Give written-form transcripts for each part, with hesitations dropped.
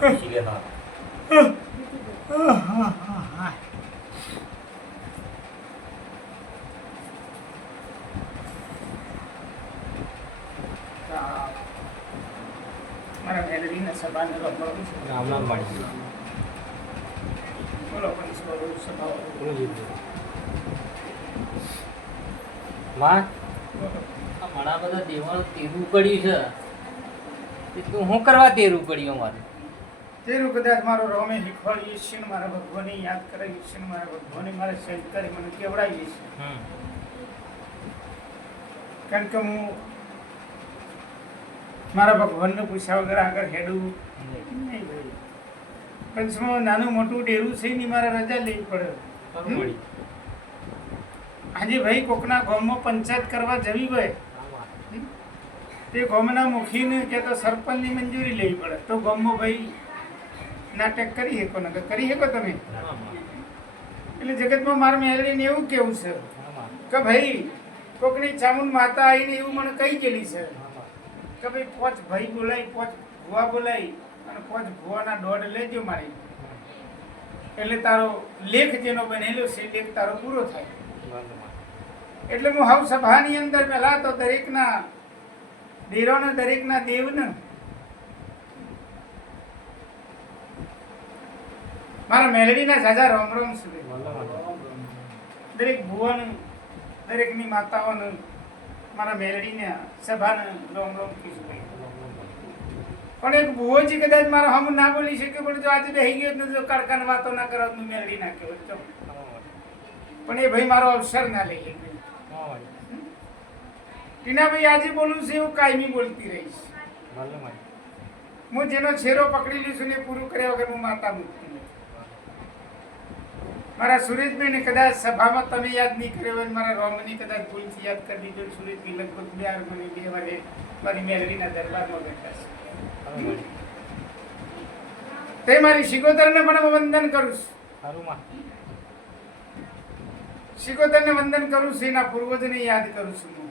પૂછી લે હા મારા મેલડીના સભાને રમવાનું છે. રામ રામ પાડી બોલો પણ સ્વરૂપ સભા માં બોલો. આ ઘણા બધા દેવાનું તેરું પડ્યું છે તે તું શું કરવા તેરું પડ્યું અમારે તેરું કદાચ મારો રોમે શીખવાડ્યું છે ને મારા ભગવાનને યાદ કરાવ્યું છે ને મારા ભગવાને મારે સહિત કરી મને કેવડાવ્યું છે. કારણ કે હું મારા ભગવાનને પૂછ્યા વગર આગળ હેડું નહીં ભાઈ. પંચમાં નાનું મોટું ડેરું છે ને મારે રજા લેવી પડે. આજે ભાઈ કોકના ગામમાં પંચાયત કરવા જવી હોય તે ગામના મુખીને કે તો સરપંચની મંજૂરી લેવી પડે તો ગામમાં ભાઈ નાટક કરી શકો ને કરી શકો તમે. એટલે જગતમાં મારા મેળવીને એવું કેવું છે કે ભાઈ કોકની ચામુંડ માતા આવીને એવું મને કહી ગયેલી છે કે ભાઈ 5 ભાઈ બોલાવી 5 ભુવા બોલાવી અને 5 ભુવાના દોડ લેજો મારી એટલે તારો લેખ જેનો બનેલો છે લેખ તારો પૂરો થાય. એટલે હું હાવ સભાની અંદર પહેલા તો દરેકના દેરોને દરેકના દેવને મારા મેલડીના ઝાઝા રોમ રોમ સુધી દરેક ભુવન દરેકની માતાઓને મારા મેલડીને સભાને રોમ રોમ કીધું. પણ એક ભુવોજી કદાચ મારા હમ ના બોલી શકે પણ જો આજે બેહી ગયો તો કડકાન વાતો ના કરો મેલડી ના કહેવાય પણ એ ભાઈ મારો અવસર ના લઈ ટીનાભાઈ આજે બોલું છું એવું કાયમી બોલતી રહીશ. હું જેનો છેરો પકડી લઈશું ને પૂરું કર્યા વગર હું માતા મૂકતી નથી. મારા સુરેશભાઈને કદાચ સભામાં તમે યાદ નહીં કર્યો હોય મારા રોમની કદાચ ભૂલથી યાદ કરી દીધો. સુરેશભાઈ લગભગ 2 વાગે મારી મેલડીના દરબારમાં બેઠા છે. તે મારી શિકોતરને પણ વંદન કરું છું. શિકોતરને વંદન કરું છું એના પૂર્વજને યાદ કરું છું હું.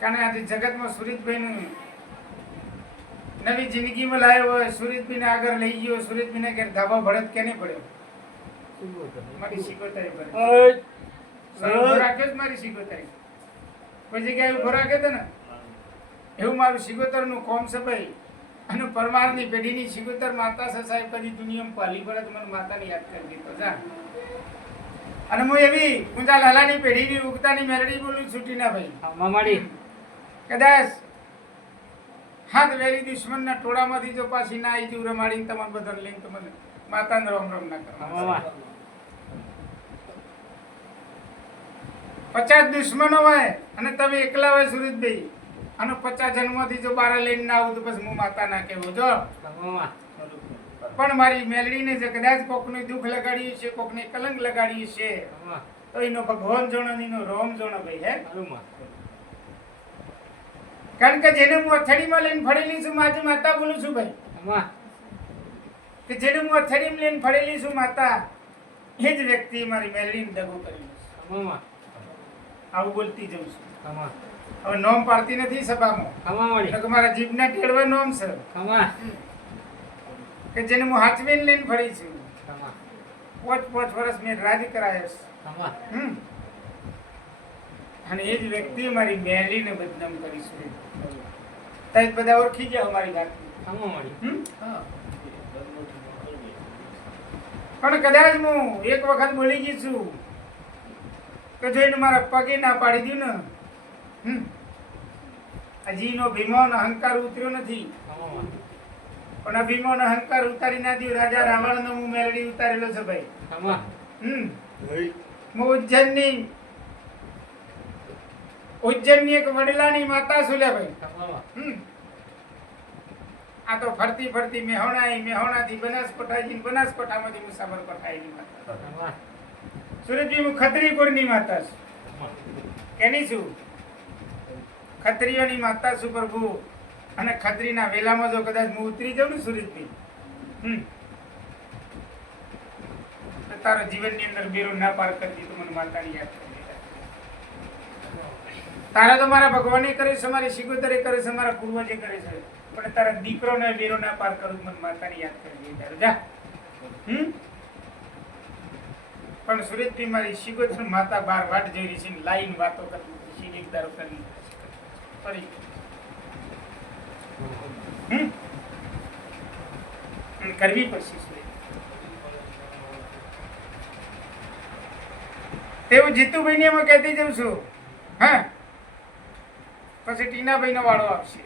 કારણ આજે જગતમાં સુરેશભાઈનું નવી જિંદગીમાં લાવ્યો હોય સુરેશભાઈને આગળ લઈ ગયો. સુરેશભાઈને ઘેર ધાબા ભડત કેને પડ્યો મારી શિકોતરે પડ્યો રાખ્યો જ મારી શિકોતરે કોઈ જગ્યાએ ઉભો રાખ્યો હતો ને એવું મારું શિકોતરનું કોમ છે ભાઈ. અને પરમારની પેઢીની શિકોતર માતા છે સાહેબ કદી દુનિયામાં પાલી પડે તો મને માતાને યાદ કરી દીધો જા. અને હું એવી ઊંચા લાલાની પેઢીની ઉગતાની મેરડી બોલું છૂટી ના ભાઈ. કદાચ હાથ વેરી દુશ્મનના ટોળામાંથી જો પાછી ના આવી જવું રમાડીને તમારે બધાને લઈને તમને માતાને રોમ રોમ ના કરો. 50 દુશ્મનો હોય અને તમે એકલા હોય સુરજભાઈ અને 50 જન્મથી જો બારા લઈને ના આવું તો પછી હું માતા ના કહેવું જો. પણ મારી મેલડીને જે કદાચ કોકનું દુઃખ લગાડ્યું છે કોકને કલંક લગાડ્યું છે તો એનો ભગવાન જોણો એનો રોમ જોણો ભાઈ હે. કારણ કે જેને હું અથડીમાં લઈને ફરેલી છું માજી માતા બોલું છું ભાઈ. કે જેને હું અથડીમાં લઈને ફરેલી છું માતા એ જ વ્યક્તિ મારી મેલડીને દગો કરેલું છે. આવું બોલતી જઉં છું. હવે નોમ પાડતી નથી સભામાં તો મારા જીભના ટેડવા નોમ છે કે જેને હું હાથવીને લઈને ફરી છું. 5 વર્ષ મેં રાજ કરાયો છે. અને એ જ વ્યક્તિ મારી મેલીને બદનામ કરીશું. તઈ બધા ઓળખી જાવ મારી વાત. પણ કદાચ હું એક વખત બોલી ગઈ છું કે જોઈને મારા પગે ના પાડી દીધું ને હજીનો ભીમોનો અહંકાર ઉતર્યો નથી. પણ આ ભીમોનો અહંકાર ઉતારી ના દઉં. રાજા રાવણનો હું મેલડી ઉતારેલો છે ભાઈ. હું ઉજ્જૈનની એક વડલાની માતા છું લે ભાઈ. આ તો ફરતી ફરતી મેહોણાથી બનાસકોઠા જઈને બનાસકોઠામાંથી મુસાફરકોઠા આવેલી માતા. સુરતજી હું ખત્રીકુળની માતા છું. કેની છું? ખત્રીઓની માતા છું પ્રભુ. અને ખત્રીના વેલામાં જો કદાચ હું ઉતરી જાઉં ને સુરતજી તો તારા જીવનની અંદર બેરો ના પાર કરી દીધું મને માતાની યાદ કરી. તારા તો મારા ભગવાને કરે છે, મારી સિગોતરે કરે છે, મારા પૂર્વજે કરે છે, પણ તારા દીકરો ને વીરો ના પાર કરું મન માતાની યાદ કરજે તારે જા. પણ સુરેશભાઈ મારી સિગોતર માતા બાર વાટ જોઈ રહી છે ને લાઈન વાતો કરતી હતી, એક દારો કરી ફરી કરવી પડશે સુરેશ. તેવું જીતુભાઈ ને એમાં કહેતી જઉં છું. હા, પછી ટીનાભાઈ નો વાળો આવશે.